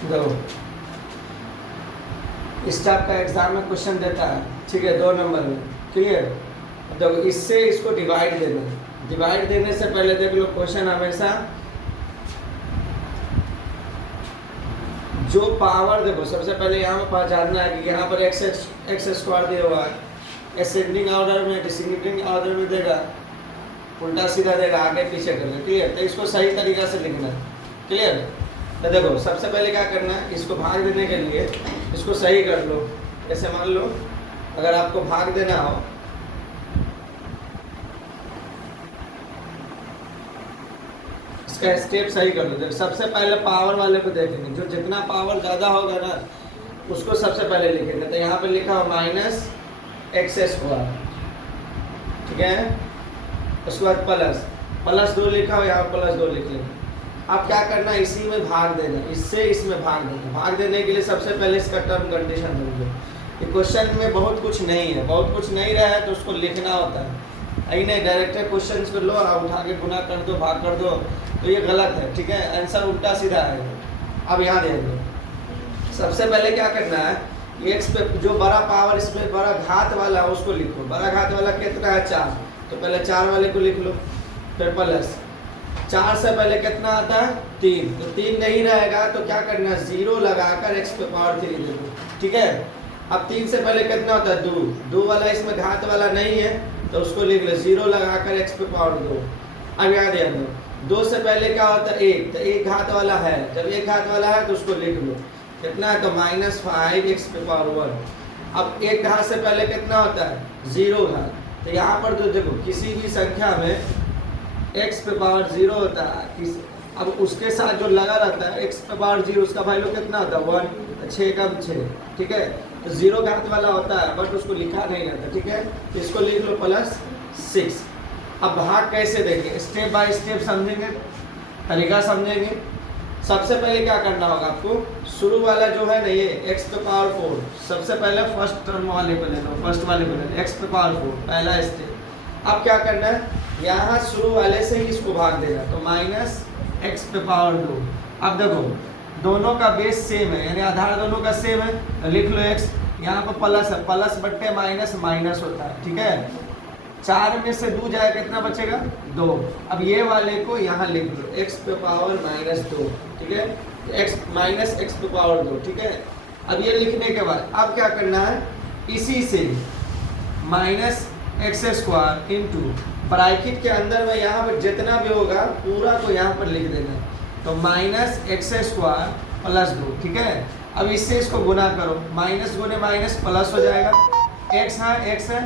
देखो इस टाइप का एग्जाम में क्वेश्चन देता है, ठीक है, 2 नंबर में, क्लियर। देखो इससे इसको डिवाइड देना है। डिवाइड देने से पहले देख लो क्वेश्चन हमेशा जो पावर, देखो सबसे पहले यहाँ पर पहचानना है कि यहाँ पर एक्स स्क्वायर दिया हुआ है, असेंडिंग ऑर्डर में डिसेंडिंग ऑर्डर में देगा, उल्टा सीधा देगा, आगे पीछे करना, क्लियर। तो इसको सही तरीका से लिखना है, क्लियर। तो देखो सबसे पहले क्या करना है, इसको भाग देने के लिए इसको सही कर लो। जैसे मान लो अगर आपको भाग देना हो, इसका स्टेप सही कर लो। देखो सबसे पहले पावर वाले को देखेंगे, जो जितना पावर ज़्यादा होगा ना उसको सबसे पहले लिखेंगे। तो यहाँ पे लिखा हो माइनस एक्स स्क्वायर, ठीक है। उसके बाद प्लस 2 लिखा हो, यहाँ प्लस 2 लिख लेंगे। अब क्या करना है, इसी में भाग देना, इससे इसमें भाग देना। भाग देने के लिए सबसे पहले इसका टर्म कंडीशन बन गया। ये क्वेश्चन में बहुत कुछ नहीं है, बहुत कुछ नहीं रहा है तो उसको लिखना होता है। यही नहीं डायरेक्ट क्वेश्चन को लो और उठा के गुना कर दो, भाग कर दो, तो ये गलत है, ठीक है। आंसर उल्टा सीधा आएगा। अब यहाँ देख लो, सबसे पहले क्या करना है, एक्स पे जो बड़ा पावर इसमें बड़ा घात वाला है उसको लिखो। बड़ा घात वाला कितना है, 4, तो पहले 4 वाले को लिख लो। फिर प्लस 4 से पहले कितना आता है, 3, तो 3 नहीं रहेगा तो क्या करना है, 0 लगाकर एक्स पे पावर 3 दे दो, ठीक है। अब 3 से पहले कितना होता है, 2 वाला इसमें घात वाला नहीं है तो उसको लिख लो, 0 लगाकर एक्स पे पावर 2। अब याद है 2 से पहले क्या होता है, 1, तो 1 घात वाला है, जब 1 घात वाला है तो उसको लिख लो, कितना है, तो -5 एक्स पे पावर 1। अब 1 घात से पहले कितना होता है, 0 घात, तो यहाँ पर तो देखो किसी भी संख्या में x पे पावर 0 होता है, अब उसके साथ जो लगा रहता है x पे पावर 0 उसका वैल्यू कितना होता है, 1, 6 कम 6, ठीक है। तो 0 घात वाला होता है बट उसको लिखा नहीं जाता, ठीक है। तो इसको लिख लो +6। अब भाग कैसे देंगे, स्टेप बाय स्टेप समझेंगे, तरीका समझेंगे। सबसे पहले क्या करना होगा आपको, शुरू वाला जो है ना ये x पे पावर 4, सबसे पहले फर्स्ट टर्म वाले को ले लो, फर्स्ट वाले को ले लो, x पे पावर 4 पहला स्टेप। अब क्या करना है, यहाँ शुरू वाले से ही इसको भाग देना, तो -x पे पावर 2। अब देखो दोनों का बेस सेम है, यानी आधार दोनों का सेम है, तो लिख लो x। यहाँ पर प्लस है, प्लस बट्टे माइनस माइनस होता है, ठीक है। 4 में से 2 जाए कितना बचेगा, 2। अब ये वाले को यहाँ लिख लो, x पे पावर -2, ठीक है, x पे पावर 2, ठीक है। अब ये लिखने के बाद अब क्या करना है, इसी से -x² इंटू ब्रैकेट के अंदर में यहाँ पर जितना भी होगा पूरा को यहाँ पर लिख देना है, तो -x² + 2, ठीक है। अब इससे इसको गुना करो, माइनस गुने माइनस प्लस हो जाएगा, x है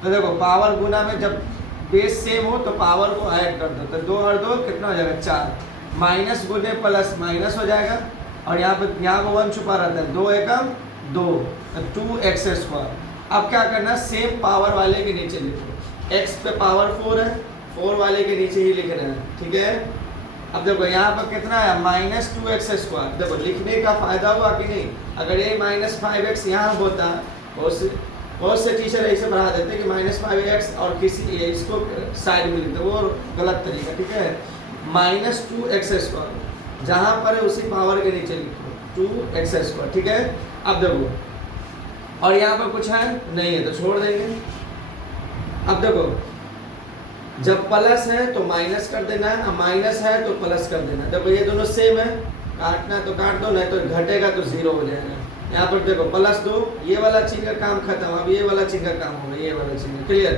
तो देखो पावर गुना में जब बेस सेम हो तो पावर को ऐड कर दो, तो 2 और 2 कितना हो जाएगा, 4, माइनस गुने प्लस माइनस हो जाएगा, और यहाँ पर 1 छुपा रहता है, 2 एकम 2, तो 2x²। अब क्या करना, सेम पावर वाले के नीचे लिखो, x पे पावर 4 है, 4 वाले के नीचे ही लिखना है, ठीक है। अब देखो यहाँ पर कितना है, -2x²। देखो लिखने का फायदा हुआ कि नहीं, अगर ये -5x यहाँ होता, बहुत से टीचर ऐसे पढ़ा देते कि -5x और किसी इसको साइड में लिखते, वो गलत तरीका, ठीक है। -2x², जहाँ पर है उसी पावर के नीचे लिखो 2x², ठीक है। अब देखो और यहाँ पर कुछ है नहीं है तो छोड़ देंगे। अब देखो जब प्लस है तो माइनस कर देना है, माइनस है तो प्लस कर देना है। देखो ये दोनों सेम है, काटना तो काट दो, नहीं तो घटेगा तो 0 हो जाएगा। यहाँ पर देखो +2, ये वाला चीज का काम खत्म, अब ये वाला चीज का काम होगा, ये वाला चीज, क्लियर।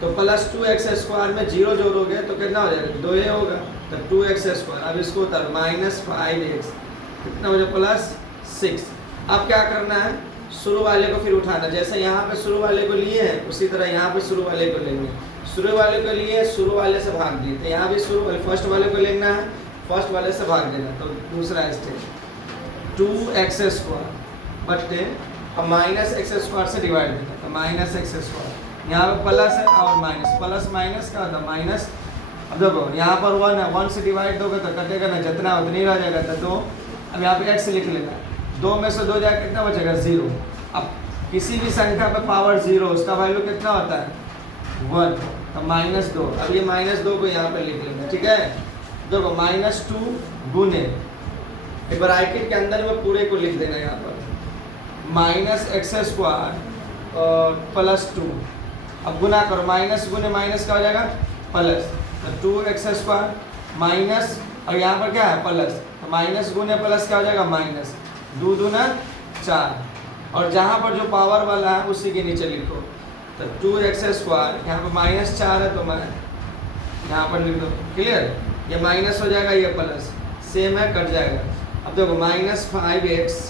तो +2x² में 0 जोड़ोगे तो कितना हो जाएगा, 2 होगा, तो 2x²। अब इसको उतारो, -5x कितना हो जाएगा, +6। अब क्या करना है, शुरू वाले को फिर उठाना, जैसे यहाँ पे शुरू वाले को लिए हैं उसी तरह यहाँ पे शुरू वाले को लेंगे। शुरू वाले को लिए, शुरू वाले से भाग दिए, तो यहाँ भी शुरू वाले फर्स्ट वाले को लेना है, फर्स्ट वाले से भाग देना, तो दूसरा स्टेप 2x² बट्टे अब -x² से डिवाइड देना, तो -x²। यहाँ पे प्लस है और माइनस, प्लस माइनस का होता है माइनस। अब देखो यहाँ पर 1 है, 1 से डिवाइड दोगे तो कटेगा ना, जितना उतना ही रह जाएगा, तो 2। अब यहाँ पे x लिख लेना, 2 में से 2 जाए कितना बचेगा, 0। अब किसी भी संख्या पे पावर 0 उसका वैल्यू कितना होता है, 1, तो -2। अब ये -2 को यहाँ पे लिख लेना, ठीक है। देखो -2 गुने एक ब्रैकेट के अंदर में पूरे को लिख देना यहाँ पर माइनस एक्स स्क्वायर और प्लस 2। अब गुना करो, माइनस गुने माइनस का हो जाएगा प्लस, तो 2x स्क्वायर माइनस, और यहाँ पर क्या है प्लस, तो माइनस गुने प्लस क्या हो जाएगा माइनस, 2 दूना 4, और जहाँ पर जो पावर वाला है उसी के नीचे लिखो, तो 2x स्क्वायर, यहाँ पर माइनस 4 है तो मैं यहाँ पर लिख दो, क्लियर। ये माइनस हो जाएगा, ये प्लस सेम है, कट जाएगा। अब देखो माइनस 5x,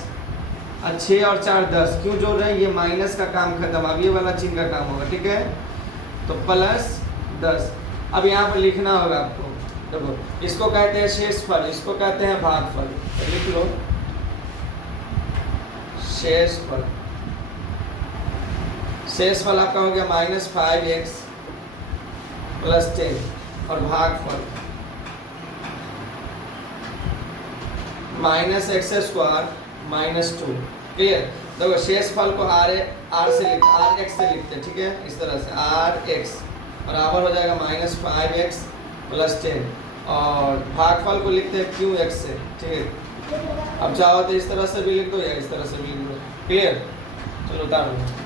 6 और 4 10, क्यों जोड़ रहे हैं, ये माइनस का काम खत्म, अब ये वाला चिन्ह का काम होगा, ठीक है। तो प्लस 10, अब यहाँ पर लिखना होगा आपको, देखो इसको कहते हैं शेषफल, इसको कहते हैं भागफल, तो लिख लो शेषफल। शेषफल आपका हो गया माइनस 5x प्लस 10, और भागफल minus x square minus 2, clear. देखो शेषफल को आर से लिखते हैं, ठीक है, इस तरह से RX, बराबर हो जाएगा माइनस 5x प्लस 10, और भागफल को लिखते हैं QX से, ठीक है। अब चाहो तो इस तरह से भी लिख दो या इस तरह से भी लिख दो, क्लियर। चलो उतार दो।